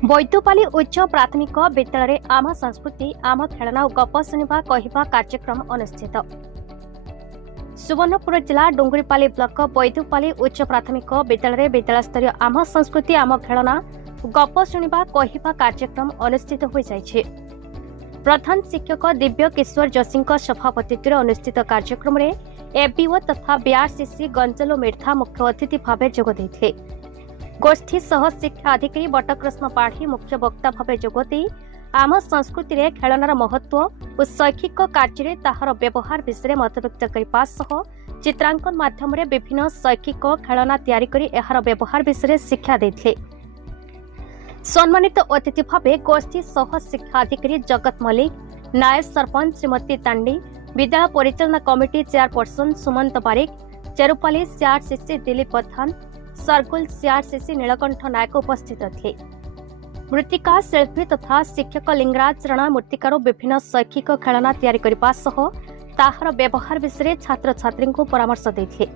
बैतुपाली उच्च प्राथमिक विद्यालय आम संस्कृति आम खेलना और गप शुणा कहवा कार्यक्रम अनुष्ठित। सुवर्णपुर जिला डुंगरीपाली ब्लॉक बैतुपाली उच्च प्राथमिक विद्यालय विद्यालय स्तरीय आम संस्कृति आम खेलना गप शुणा कहवा कार्यक्रम अनुष्ठित हो जाइछे। प्रधान शिक्षक दिव्य किशोर जोशी सभापतित्व अनुष्ठित कार्यक्रम में एबीओ तथा बीआरसीसी गंजलो मिर्था मुख्य अतिथि भाव जोगदे। गोष्ठी सह शिक्षा अधिकारी बटकृष्ण पाढ़ी मुख्य वक्ता भाव जोगदे आम संस्कृति रे खेलनार महत्व और शैक्षिक कार्य ताहार व्यवहार विषय मतव्यक्त करने चित्रांकन माध्यम विभिन्न शैक्षिक खेलना तैयारी करी एहार व्यवहार विषय शिक्षा देथिले। सम्मानित अतिथि भाव गोष्ठी सह शिक्षा अधिकारी जगत मल्लिक, नायब सरपंच श्रीमती तांडी, विद्यालय परिचालना committee chairperson Sumant Barik, Cherupali CRCC Dilip Pathan, circle CRCC Nilkanth Nayak उपस्थित थे। मृत्तिका शिल्पी तथा शिक्षक लिंगराज राणा मूर्तिकार विभिन्न शैक्षिक खेलना तैयारी करने सह ताहार व्यवहार विषय छात्र छात्री को परामर्श देते।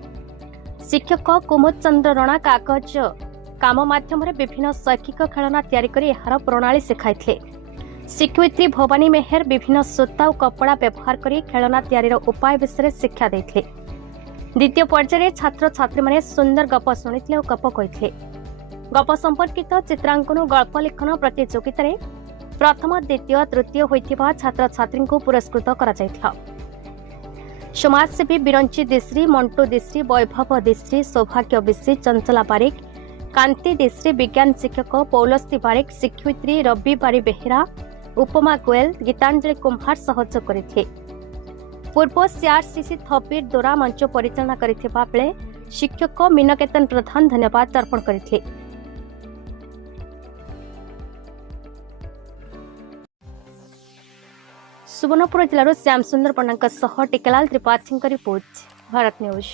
शिक्षक कुमुद चंद्र राणा कागज काम माध्यम विभिन्न शैक्षिक खेलना तैयारी कर एहार प्रणाली शिखाई। शिक्षयित्री भवानी मेहर विभिन्न सूता और कपड़ा व्यवहार कर खेलना तैयारी उपाय विषय शिक्षा देते। द्वितीय पर्यायर छात्र छात्री माने सुंदर गप शुणी और गप कही। गप संपर्कित चित्रांकन और गल्प लिखन प्रतियोगिता प्रथम द्वितीय तृतीय होइथिबा छात्र छात्री को पुरस्कृत करा जायथिला। समाजसेवी बिरंची दिश्री, मंटू दिश्री, वैभव दिश्री, सौभाग्य दिश्री, चंचला बारिक, कांति दिश्री, विज्ञान शिक्षक पौलस्ती बारिक, शिक्षयित्री रवि बारी बेहेरा, उपमा गोयल, गीतांजलि कुम्हार सहयोग करथिले। पूर्व सीआरसीसी थपीर द्वारा मंच परिचालना करथिबा बेले शिक्षक मीनकेतन प्रधान धन्यवाद अर्पण करथिले। सुवर्णपुर जिलार श्याम सुंदर पंडा टिकेलाल त्रिपाठी रिपोर्ट, भारत न्यूज।